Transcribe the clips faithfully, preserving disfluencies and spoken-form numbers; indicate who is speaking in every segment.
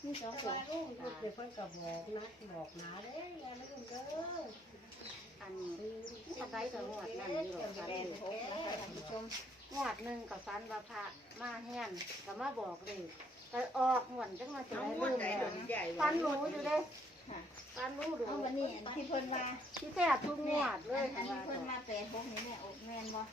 Speaker 1: นี่สอง
Speaker 2: แต่
Speaker 1: ตัว
Speaker 2: ว่าลูกลูกเดี๋ยวเพิ่นก็บอกนะบอกหนาเด้ยายไม่ลุงเด้อ
Speaker 1: อันสะใภ้กับงวดนั่นอยู่ค่ะเลขหกนะคะท่านผู้ชมงวดหนึ่งกับฟันว่าพระมาเฮียนก็มาบอกเลยไปออกงวดจังมาจะได้ลืมแล้วฟันหนูอยู่เด้ฟันหนูดู
Speaker 3: เอาวันนี้ที่เพิ่นว่า
Speaker 1: ที่แทบทุกงวดเลย
Speaker 3: อันนี้เพิ่นมาแปดหกนี่แม่อกแม่นบ่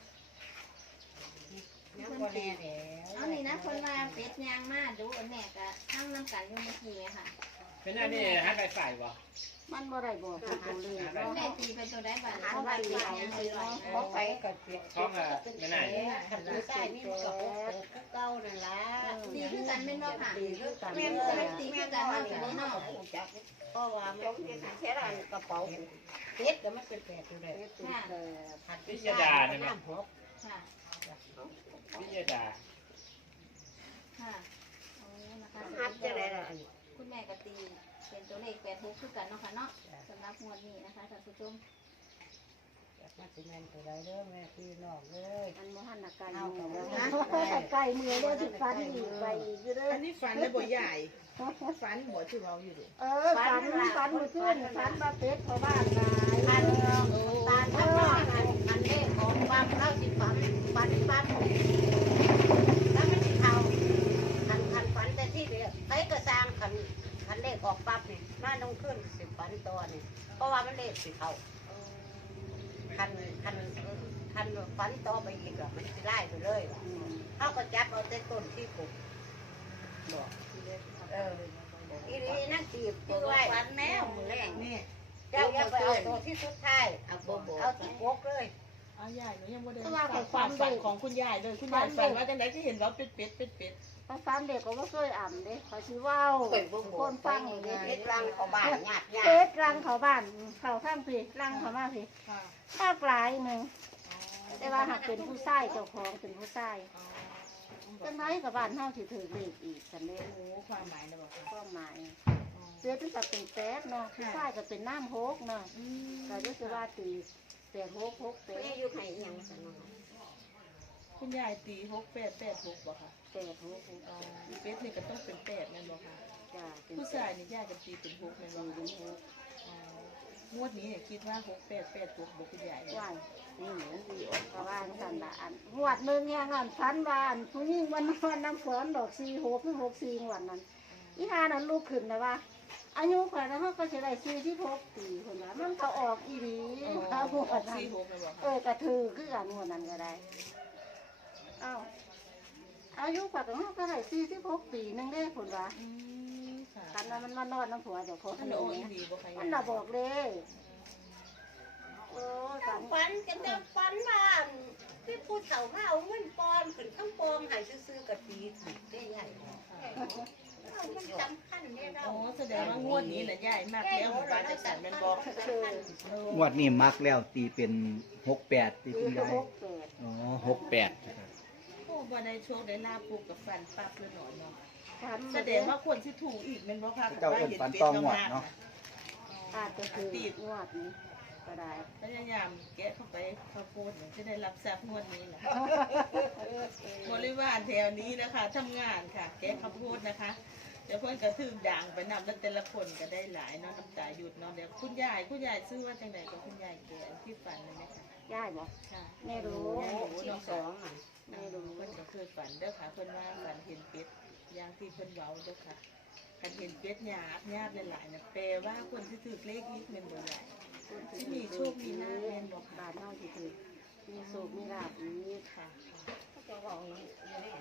Speaker 2: ยังบ่แน่แล้ว
Speaker 3: เอานี่นะเพิ่นว่าเป็ดยางมาดูอันแม่ก็ทั้งน้ำกันอยู่เมื่อกี้ค่ะ
Speaker 4: เป็นอันนี้ฮัทไปใส่บ่
Speaker 1: มันบ่ได้บอกเป็นตัวเลข
Speaker 3: แม่
Speaker 1: เนาะ
Speaker 3: ตีเป็นตัวได้บ้าง
Speaker 1: เขาว่าเป็ดยางเลยเนาะ
Speaker 2: เขาไปกับเป็ด
Speaker 4: ท้องอ่ะไม่ไหน
Speaker 2: ขันดูใต้นี่มันก็เปิดเก้านั่นล่ะ
Speaker 3: ตีคือกันเป็นบ่ค่ะ
Speaker 2: ดีคือกัน
Speaker 3: แม่น
Speaker 2: เลย
Speaker 3: ตีคือกันเนาะตัวนี้เนาะ
Speaker 2: เพราะว่ามันเป็นแค่ร้านกระเป๋าเป็ดแล้วมันเป็นแปดอยู่เลยผัดพิซซ่าน้ำหก
Speaker 3: ค่ะ
Speaker 4: พิยดา
Speaker 3: ค่ะโอ้นะคะ
Speaker 2: ฮัดจะได้ละอันนี้
Speaker 3: คุณแม่ก็ตีเป็นตัวเลขแปดหกคือกันเนาะค่ะเนาะสำหรับงวดนี้นะคะท่านผู้ชม
Speaker 2: มาสิแม่นตัวใดเด้อแม่พี่น้องเลย
Speaker 1: อันบ่หันไก่มือแล้วนะไก่มือเด้อสิฟันอีกไปอีกอยู่เด้อ
Speaker 5: อันนี้ฝันได้บ่ใหญ่ฝันบ่ที่เราอยู่ดิ
Speaker 1: เออฟันฟันมือขึ้นฟันมาเป็ดเพราะบ้านนายอัน
Speaker 2: ตาทั้งนอกอันอันเลขของบ้านเข้าสิฝันฝันบ้านผมแล้วไม่สิเอาคันคันฝันแต่ที่เดียวใครก็สร้างคันคันเลขออกปั๊บนี่มาลงขึ้นสิฝันตัวนี่เพราะว่ามันเลขสิเขาคันคันคันฝันต่อไปอีกอะมันสิไล่ไปเลยว่ะเขาก็จับเอาแต่ต้นที่ผมบอกเอออีนี่นั่งจีบชื่อไว้ฝันแมวมือแรง
Speaker 5: นี่
Speaker 2: เจ้าอย่าไปเอาตัวที่สุดท้ายเอาโบโบเอาที่โบกเลย
Speaker 5: เอาใหญ่หนูยังบ่ได้ฝันความฝันของคุณยายเลยคุณยายฝันว่าจังได๋ที่เห็นว่าเป็ดเป็ดเป็ดเป็ด
Speaker 1: ภาษาเด็กก็บ่เคยอ่ำเด้เขาสิเว้าคนฟังอยู่เด้
Speaker 2: เฮ็ดรังเขาบ้านญาติญา
Speaker 1: เป็
Speaker 2: ติ
Speaker 1: ดรังเขาบ้านเขาข้างพี่รังเขามาพี่
Speaker 5: ค่ะ
Speaker 1: มากหลายหนึ่งแต่ว่าหากเป็นผู้ชายเจ้าของเป็นผู้ชายจังไดกับบ้านเฮาสิถือเลขอีกกันเด้
Speaker 5: โอ้ความหมายนะบอกค่ะ
Speaker 1: ความหมายเสือตั้งแต่เป็นแปดเนาะผู้ชายก็เป็นน้ำโฮกเนาะก็รู้สึกว่าตีแปดโฮกโฮกแปด
Speaker 2: ไม่อยู่ให้ยังสนอง
Speaker 5: คุณยายตีหกแปดแปดหกบ่ค่ะ
Speaker 1: แปดโฮกโฮก
Speaker 5: อ๋อเป็ดนี่ก็ต้องเป็นแปดแม่นบ่ค่ะ
Speaker 1: จ้าเป็น
Speaker 5: ผู้ชายนี่ยายก็ตีเป็นหกแม่นบ่ค่ะอ๋องวดนี้เนี่ยคิดว่าหกแปดแปดหกบ่คุณยาย
Speaker 1: ไหวนี่เหมือนดีออกกระว่างสันละอันหวดหนึ่งเนี่ยงานฟันวานผู้หญิงวันนอนน้ำฝนดอกสี่หกคือหกสี่หวดนั้นอีหานั้นลูกขึ้นนะว่าอายุข่อยแล้วเขาก็จะได้สี่ที่หกปีคนละมันก็ออกอีหลีเขาหวดนั้น
Speaker 5: สี่หกแม่นบ่
Speaker 1: เออกระถือคือกันหวดนั้นก็ได้เอ้าอายุข่อยกับเขาก็ได้สี่ที่หกปีนึงได้คนละ
Speaker 5: อืมค่ะ
Speaker 1: กันว่ามันมานอนน้ำฝนเดี๋ยวเขา
Speaker 5: ท่าน
Speaker 1: เห็
Speaker 5: โอ้
Speaker 1: น
Speaker 5: ย
Speaker 1: เนี่ย
Speaker 5: ดีบ่ค่ะ
Speaker 1: มันน่ะบอกเลยโอ้สัน
Speaker 2: ฝันกันจะฝันว่าที่ผู้เฒ่ามาเอาเงินปอนขึ้นข้างปองให้ซื้อๆกะตีถูกได้ใหญ่มันสำคัญเนี่ยเรา
Speaker 5: โอ้แสดงว่างวดนี้น่ะยายมากแล้วหมู่บ้านจัดสรรแม่นบ่
Speaker 6: งวดนี้มักแล้วตีเป็นหกแปดตี
Speaker 1: ปี
Speaker 6: คุณ
Speaker 1: ก็
Speaker 6: ยาย
Speaker 1: หกแปด
Speaker 6: อ๋อหกแปด
Speaker 5: โอ้บ่ได้โชคได้ลาบปลูกกับฟันปั๊บเลยหน่อยเนาะ
Speaker 1: ฟัน
Speaker 5: แสดงว่าคนที่ถูกอีกแมันบ่ค่ะ
Speaker 6: เจ้าเอิ้นปันตองงวดเนาะ
Speaker 1: อาจจะคืองวดนี้ก็ได้
Speaker 5: พยายามแกะเข้าไปข้าวโพดเนี่ยจะได้รับทรัพย์งวดนี้แหละบริวารแถวนี้นะคะทำงานค่ะ แกะข้าวโพดนะคะเดี๋ยวเพื่อนกระทืบด่างไปนำแล้วแต่ละคนก็ได้หลายเนาะน้ำตาหยุดเนาะเดี๋ยวคุณยายคุณยายซื้อว่าจังไหนกับคุณยายแกะที่ฝันเลยไหมคะ
Speaker 1: ย่ายบอก
Speaker 5: ค่ะ
Speaker 1: ไม่รู้
Speaker 5: ยายรู้เนาะ
Speaker 2: สองอ่ะ
Speaker 5: ไม่รู้เพิ่นก็เคยฝันเด้อค่ะเพิ่นว่าฝันเห็นเป็ดอย่างที่เพิ่นเว้าเด้อค่ะการเห็นเป็ดหยาบหยาบหลายๆเนี่ยแปลว่าคนที่ถือเลขนี้เป็นบ่ใหญ่ ที่มีโชคมีลาภแม่นบ่ค่ะ
Speaker 1: บาทเน่าที่ถือมีโศกมีลาบนี้
Speaker 5: ค่ะ
Speaker 2: จะบอกอย่างนี้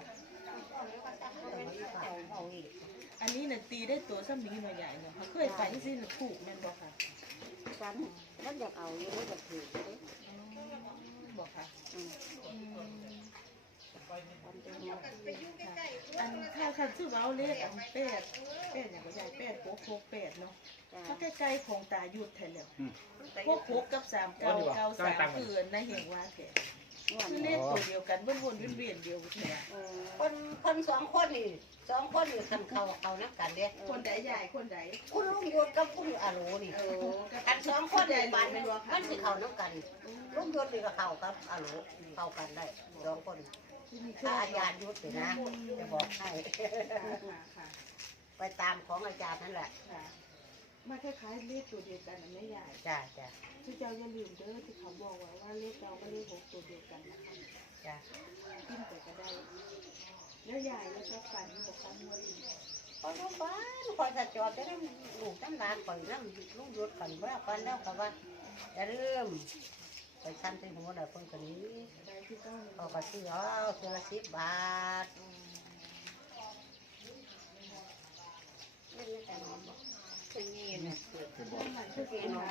Speaker 2: เอาอีก
Speaker 5: อันนี้น่ะตีได้ตัวซ้ำนี้มาใหญ่เนาะเขาเคยฝันสิน่ะถูกแม่นบ่ค่ะ
Speaker 1: ฟันแล้วอยากเอาอยู่แล้วอยากถือเลย
Speaker 5: บ่ค่ะ
Speaker 1: อืม
Speaker 5: อืม
Speaker 1: ฟันเป็นหมด
Speaker 5: อันถ้าคันซื้อเว้าเลขอันแปดแปดอย่างก็ใหญ่แปดหกหกแปดเนาะ
Speaker 1: จ้า
Speaker 5: ถ้าใกล้ๆของตาหยุดแท้แล้วพวกหกกับสามเก้าเก้าสามเกินนะเห็นว่าแท้
Speaker 1: งวด
Speaker 5: คือเล
Speaker 1: นี้
Speaker 5: ขตัวเดียวกันวนๆเวียนๆเดียวแท้
Speaker 1: โอ้
Speaker 2: คนคนสองคนนี่สองคนนี่ทำเขาเขานักกันเด้
Speaker 5: คนใดใหญ่คนใด
Speaker 2: คุณลุงยศกับคุณอาโรนี่กันสองคนนี่ปันมันสิเขานักกันลุงยศนี่ก็เข้ากับอาโรเข้ากันได้สองคนถ้าอาจารย์ยศนี่นะจะบอกให้
Speaker 5: ค่ะค่ะ
Speaker 2: ปไปตามของอาจารย์นั่นแหละ
Speaker 5: ค่ะมาคล้ายๆเลขตัวเดียวกันนะแม่ใหญ่
Speaker 2: จ้าจ้า
Speaker 5: ที่เจ้าอย่าลืมเด้อที่เขาบอกไว้ว่าเลขเก้ากับเลขหกตัวเดียวกันนะคะ
Speaker 2: จ้า
Speaker 5: กินไปก็ได้แล้วใหญ่แล้วก็ฝันบอกกันว่าดี
Speaker 2: พอลูกบ้านคอยจะจอดจะได้ลูกตั้งร้านก่อนนั่งลูกรถก่อนเมื่อก่อนแล้วก็ว่าจะเริ่มไปชั้นที่หัวเด็กคนคนนี้
Speaker 5: ได้ที่เก้าเลย
Speaker 2: เขาก็ซื้อเอาตัวละสิบบาทเล่นไม่แต่นอนบอกคืองี้เนี่ยคืองี้นอน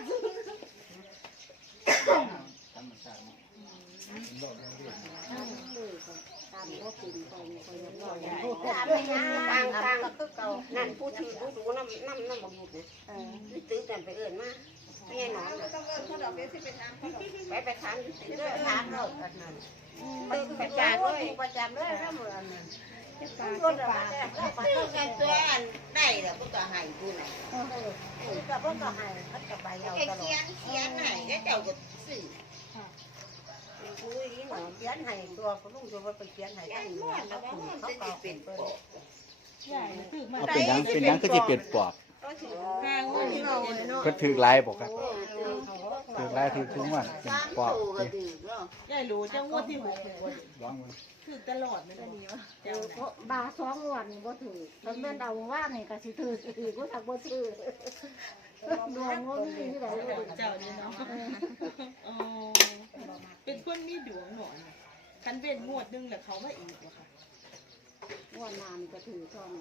Speaker 6: ธรรมชาติเนาะโลกเรื่อง
Speaker 1: ตามรถติดไปไปยังรอด
Speaker 2: ตามไปนะกลางกลางก็คือเก่านั่นผู้ถือผู้ดูน้ำน้ำน้ำบอกอยู่ดิ
Speaker 1: เออ
Speaker 2: ตื้อกันไปเอื่นมาไม่ใช่หนอน
Speaker 5: ไม่ต้องเอิ้นเขาดอกเบี้ยที่เป็นน้ำเขาดอก
Speaker 2: ไปไปทานตื้อทานเราอันนั้นตื้อประจานเลยประจานเลยแล้วเหมือนอันนั้นรถอะมาแต่ตื้อกันตัวอันได้แล้วพวกก็ให้กูน่ะตื้อกับพวกก็ให้เขาจะไปเอาตลอดเขียนเขียนให้แล้วเจ้าก็ซื้อกูอีหนอเขียนให้ตัวเขาลุงตัวไปเขียนให้กันเขาถูกเขาเก่าเป็นเปิ้ล
Speaker 5: ใหญ่ถือมา
Speaker 6: เอาเป็นหยังเป็นหยังก็สิเป็นปอบ
Speaker 5: ห้างว่าที่เราเนาะ
Speaker 6: เพิ่นถือหลายบ่ครับถือหลายถือทุกวันเป็นปอบนี่
Speaker 5: ใหญ่รู้จังงวดที่หกถึงวัน
Speaker 6: ลองมัน
Speaker 5: ถือตลอดเลยดีวะเจ้านะ
Speaker 1: บาสองงวดนี่บ่ถือตอนแม่นเอาว่านี่ก็สิถืออีกบ่ทักบ่ซื้อดวงบ่มีที่ไหนเลย
Speaker 5: เจ้านี่เนาะอ๋อเป็นคนมีดวงหนอนคันเว้นงวดนึงแล้วเขามาอีกวะค่ะ
Speaker 1: งวดหน้านี่ก็ถือซ่อมแหละ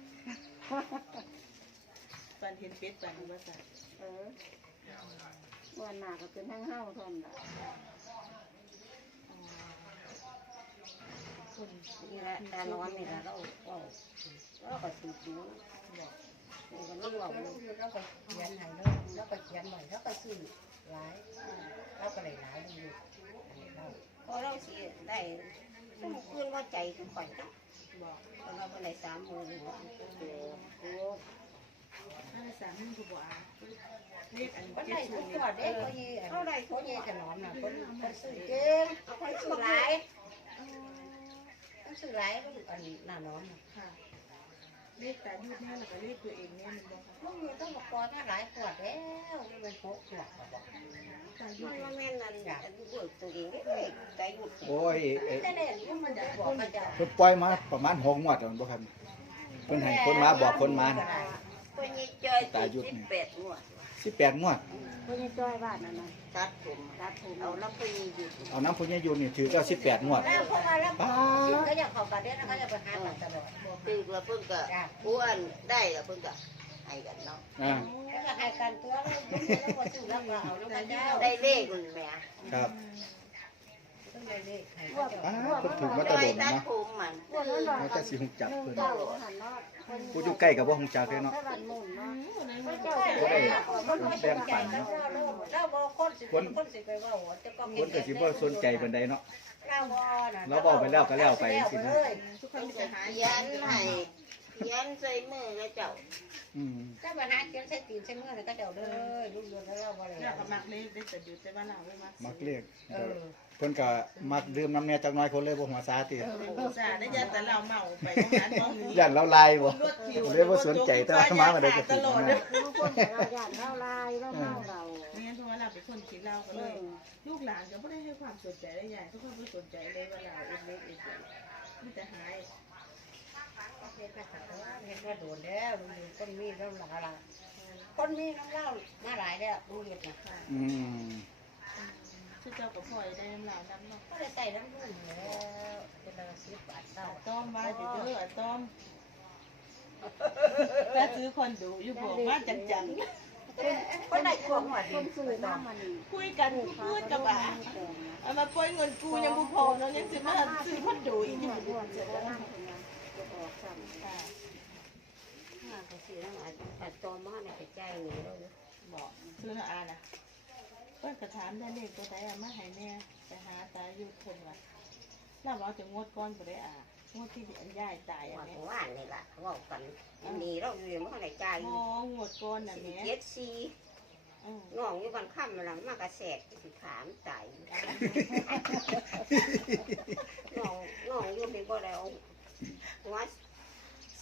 Speaker 5: ฟันเห็นเป็ดฟันว่าสัน
Speaker 1: เออวันหน้าก็เป็นทั้งเฮาท่อนละ
Speaker 5: คน
Speaker 2: นี่แหละแต่นอนนี่แหละเราเราเราก็ซื้อซื้อบอกนี่ก็นั่งเราเราก็เขียนให้เราเราก็เขียนไว้เราก็ซื้อหลายเราก็ได้หลายดูเราพอเราสิได้สมคืนว่าใจคือข่อยนะ
Speaker 5: บอก
Speaker 2: เราไปได้สามหมื่นหัวโอ้
Speaker 5: ห้าสามนี่คือบอกอ่ะเลขอัน
Speaker 2: คน
Speaker 5: เจ็
Speaker 2: ได้
Speaker 5: ดศู
Speaker 2: ทุ
Speaker 5: น
Speaker 2: ก
Speaker 5: ย์
Speaker 2: ตั
Speaker 5: เนี่
Speaker 2: วย เด็กเขายีเขาได้เขายีขนมน่ะคนคนซื้อเก่งเอาคนซื้อหลายคนซื้อหลายก็อันน่านอนน่ะ
Speaker 5: ค่ะเลขตายุดเนี่ยแล้วก็เลขตัวเองเนี่ยมันบอกค่ะ
Speaker 2: พวกนี้ต้องมาก่อนมาหลายขวดแล้วนี่มันหกขวดบอก
Speaker 5: ตายุ
Speaker 2: มั
Speaker 5: ด
Speaker 2: นมันแม่นนั่นอยากเบิกตัวเองได้เลยใจหยุด
Speaker 6: โอ้ยเอ้ย
Speaker 2: แต่เล่นมันจะบอกมันจะ
Speaker 6: เพิ่นปล่อยมาประมาณหกงวดแล้วบ่ครับเพิ่นให้คนมาบอกคนมาน่ะ
Speaker 2: คนยี่จอยสิบแปดงวด
Speaker 6: สิบแปดงวด
Speaker 1: เพิ่นยังจ้อยบ้านนั่นน่ะ
Speaker 2: ตัดผม
Speaker 1: รับผม
Speaker 2: เอาแล้วไปยืด
Speaker 6: เอาน้ำพุญยุนนี่ถือแล้วสิบแปดงวด
Speaker 2: แล้วพอมาแล้วเขาอยากเข้าประเด็นแล้วเขาจะไปหากันตลอด
Speaker 7: ตึกแล้วเพิ่งก็อ้วนได้แล้วเพิ่งก็ให้กันเนาะ
Speaker 6: อ่า
Speaker 2: แล้วก็ให้กันตัวแล้วแล้วก็ซื้อแล้วก็เอาแล้วก็เจ้า
Speaker 7: ได้เลขมันแหม่
Speaker 6: ครับ
Speaker 2: ต้องได้เลขให้
Speaker 1: พวก
Speaker 6: อ่าเพิ่นถูกมา
Speaker 7: จ
Speaker 6: ตะ
Speaker 7: อ
Speaker 6: โด
Speaker 7: ย
Speaker 6: ด
Speaker 7: ตัด
Speaker 6: เนาะ
Speaker 7: ผมมัน
Speaker 1: พวกนั้นดอก
Speaker 6: เขาจะสิฮู้จัก
Speaker 1: หนึ่ง
Speaker 6: เพิ่น
Speaker 1: เจ้าหันเนาะ
Speaker 6: ผู้อยู่ใกล้ก็บ่ฮู้จักเลยเนาะ
Speaker 1: ถ้าบ้านมุ่นเนาะ
Speaker 5: ไม่
Speaker 1: เจ้า
Speaker 5: เจ้า
Speaker 1: เจ้า
Speaker 6: บ่ได้
Speaker 2: คนไม่สนใจแล้วเราเราบอกคนสิคนสิไปว่าจะก็
Speaker 6: คนก็สิบ่สนใจปานใดเนาะ
Speaker 2: เราบ่นะ
Speaker 6: เราบอกไปแล้วก็แล้วไปสินะ
Speaker 5: ทุกคนมีแต่หา
Speaker 7: เขียนให้เขียนใส่มือแล้วเจ้า
Speaker 6: อืม
Speaker 2: ถ้าปัญหาเขียนใส่ตีนใส่มือก็เจ้าเลยลูกเดือนแล้วเราบ่ได้
Speaker 5: เราก็มักเลขได้แต่อยู่แต่ว่าเราไม่มัก
Speaker 6: มักเรียก
Speaker 2: เออ
Speaker 6: เพิ่นก็มักดื่มน้ำแหน่จักหน่อยคนเลยบ่หัวซาติ
Speaker 5: ภาษาได้ยาแต่เราเมาไปมองนั้นมองนี้
Speaker 6: ย่านเราลายบ่เลยบ่สนใจแต่ว่ามามาได้ก็
Speaker 5: ต
Speaker 6: สิ
Speaker 5: ลอด
Speaker 6: นะ
Speaker 5: เลย
Speaker 1: บางคนก็เราย่านเราลายเราเฮาเรา
Speaker 5: เนี่ยเพราะว่าเราเป็นคนคิดเราก็เลย ลูกหลานก็ไม่ได้ให้ความสนใจได้ใหญ่ทุกคนไม่สนใจเลยว่าเราเอ็นเล็กเอ็นใหญ่ไม่แต่หาย
Speaker 2: เฮ็ดมาสักว่าเฮ็ดมาโดนแล้วลุงคนมีแล้วหลายละคนมีน้ำเล่ามาหลายแล้วลุงเฮ็ดน่ะ
Speaker 6: อืม
Speaker 5: ชื่อเจ้ากับพ่อยได้น้ำลายน้ำเนาะ
Speaker 2: ก็ได้ใส่น้ำรุ่นแล้วเป็นละสิบบาทเท่า
Speaker 5: ต้อมมาเดี๋ยวเด้อต้อมถ้าซื้อคนดูอยู่บอกว่าจังจัง
Speaker 2: คนได้ช่วงหัว
Speaker 1: ค
Speaker 2: ดี
Speaker 1: นซื้อน้ำมันนี่
Speaker 5: คุยกันพูดกับอ่ะเอามาปล่อยเงินกูยังบุพอแล้วยังซื้อมาซื้อคนดูอีก
Speaker 1: หั
Speaker 5: อยู่
Speaker 1: วหัวเสร็จแล้วนั่งคนนั้นจะออกซ้ำ
Speaker 5: ค่ะ
Speaker 2: ห้าก็สิแล้วอาจอาจตอมาในใจนี่แล้ว
Speaker 5: บอกซื้อนะอานะเพิ่นกระถามได้เลขตัวไหนอ่ะมาให้แม่ไปหาตาอยู่คนว่าแล้วเราจะงวดก้อนบ่ได้อ่ะงวดที่อันย่ายตายอั
Speaker 2: วัน
Speaker 5: นนี้
Speaker 2: ว่านนี่ล่ะว่ากันนี่เราอยู่เมื่อไหร่ใจ
Speaker 5: มองงวดก้อนน่ะ
Speaker 2: สี่
Speaker 5: แม่
Speaker 2: เจ็ดสี่
Speaker 5: อือ
Speaker 2: น้องอยู่บ้านค่ำแล้วมากระแสกสิขามตายน้องน้องอยู่เป็นบ่แล้วหัวใส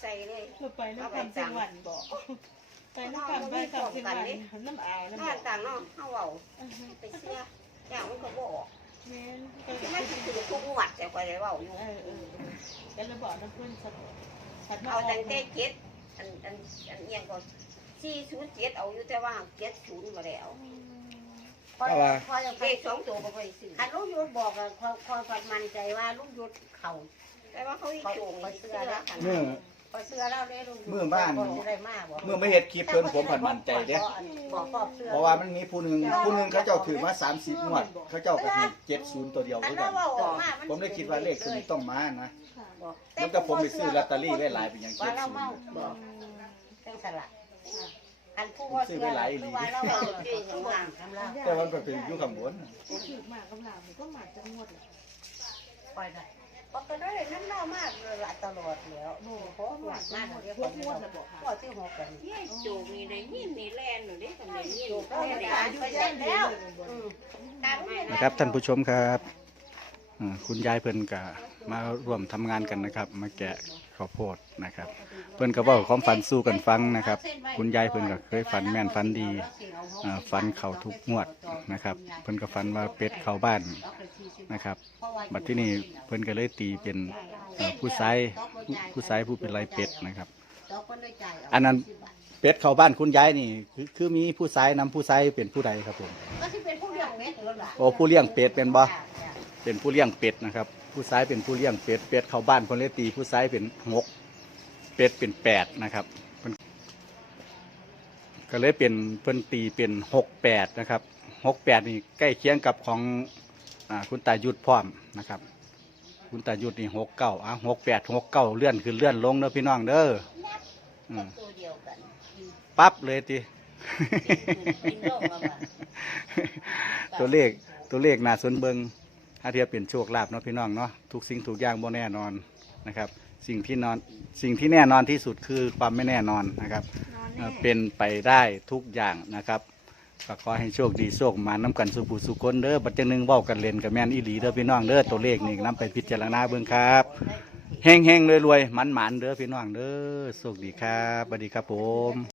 Speaker 2: ส่เลย
Speaker 5: เราไปน้ำคำจังหวัดบอกไปน้ำคำไปคำจังหวัดน้ำอ่าวน้ำ
Speaker 2: น
Speaker 5: บ่
Speaker 2: อนต่างเนาะเฮาเว้าไปเสียอย่างมันก็บ่ออก
Speaker 5: แม่น
Speaker 2: มันสิถือทุกงวดแต่ก็ได้เว้าอยู่
Speaker 5: เออเออแล้วเราบอกน้ำเพื่อนสักผัดมา
Speaker 2: เอา
Speaker 5: ออ
Speaker 2: ตั้งแต่
Speaker 5: ก
Speaker 2: เจ็ดอันอันอันเอียงก็สี่ศูนย์เจ็ดเอาอยู่แต่ว่าเจ็ดศูนย์มาแล้วพอพอเลขสองตัวก็ไปซื้อคันลุงยุทธบอกอะคอยคอยฝันมั่นใจว่าลุงยุทธเขาแต่ว่าเขาอีโจงไปเสื้อแล้วกัน
Speaker 6: เมื่อ
Speaker 2: พอเสื้อแล้วได้ลุงยุทธ
Speaker 6: เมื่อบ้าน
Speaker 2: ได้มาบอก
Speaker 6: เมื่อไม่เฮ็ดคลิปเพิ่นผมผัดมั่นใจเด้
Speaker 2: บอกครอบเสื้อ
Speaker 6: เพราะว่ามันมีผู้หนึงผู้หนึงเขาเจ้าถือมาสามสิบงวด เขาเจ้าก็ให้เจ็ดศูนย์ตัวเดียว
Speaker 2: อัน
Speaker 6: คือ
Speaker 2: นั้
Speaker 6: กัน น
Speaker 2: ว่าออกมา
Speaker 6: ผมได้คิดว่าเลขตัวนี้ต้องมานะ
Speaker 2: บอก
Speaker 6: มันก็ผมไปซื้อลอตเตอรี่ไว้หลายเป็นอย่าง
Speaker 2: ว่า
Speaker 6: เจ็ด
Speaker 2: เรา
Speaker 6: ศูน
Speaker 2: เมา
Speaker 6: ย์
Speaker 2: บอกเครื่องสลัดอันผู้ว่าเสื้อคือว่าเราเอาจริงของงานทำแล้ว
Speaker 6: แต่มันก็เป็นอยู่ข้างบน
Speaker 5: ถือหมากกำลังก็หมากจะงวดเลย
Speaker 2: ปล่อยได้ปกติได้น้ำเน่ามากเลยละตลอดแล้วโอ้โหหวานมากเลยพวกงวดเลยบอกค่ะพวกที่หกกัน
Speaker 7: จูงนี่ได้ยินนี่แล่นหนูได้ทำได้ยิน
Speaker 2: จูบก็ไม่ได้ไปเส้นแล้วตามไม่ได้
Speaker 6: นะครับท่านผู้ชมครับอ่าคุณยายเพิ่นก็มาร่วมทำงานกันนะครับ มาแกะข้าวโพดนะครับ เพิ่นก็เว้าความฝันสู้กันฟังนะครับ คุณยายเพิ่นก็เคยฝันแม่นฝันดีอ่าฝันเข้าทุกงวดนะครับ เพิ่นก็ฝันว่าเป็ดเข้าบ้านนะครับบัดที่นี่เพิ่นก็เลยตีเป็นเอ่อผู้ชายผู้ผู้ชายผู้เป็นไรเป็ดนะครับ อันนั้นเป็ดเข้าบ้านคุณยายนี่คือคือมีผู้ชายนำผู้ชายเป็นผู้ใดครับผม
Speaker 2: ก็ที่เป็นผู้เลี้ยงเม็ดหรือเปล่า
Speaker 6: โอ้ผู้เลี้ยงเป็ดเป็นบ่เป็นผู้เลี้ยงเป็ดนะครับ ผู้ชายเป็นผู้เลี้ยงเป็ดเป็ดเข้าบ้านคนเลยตีผู้ชายเป็นหกเป็ดเป็นแปดนะครับเพิ่นก็เลยเป็นเพิ่นตีเป็นหกแปดนะครับหกแปดนี่ใกล้เคียงกับของอ่าคุณตายุทธพร้อมนะครับ คุณตายุทธนี่หกเก้าอ่ะหกแปดหกเก้าเลื่อนขึ้นเลื่อนลงเด้อพี่น้องเด้ออืม
Speaker 2: ตัวเดียวกัน
Speaker 6: ปั๊บเลยที
Speaker 2: กินโลกมาบ้าง
Speaker 6: ตัวเลขตัวเลขน่าสนเบิงถ้าเทียบเป็นโชคลาภเนาะพี่น้องเนาะทุกสิ่งทุกอย่างบ่แน่นอนนะครับ สิ่งที่นอนสิ่งที่แน่นอนที่สุดคือความไม่แน่นอนนะครับ
Speaker 3: นอน
Speaker 6: เอ่
Speaker 3: แน่
Speaker 6: อเป็นไปได้ทุกอย่างนะครับก็ขอให้โชคดีโชคมาน้ำกันสุภูสุคนเด้อบัดเจานึงเว้ากันเล่นกับแม่นอีหลีเด้อพี่น้องเด้อตัวเลขนี่นำไปพิจารณาเบิ่งครับเฮงเฮงรวยรวยๆมันหมันๆเด้อพี่น้องเด้อโชคดีครับสวัสดีครับผม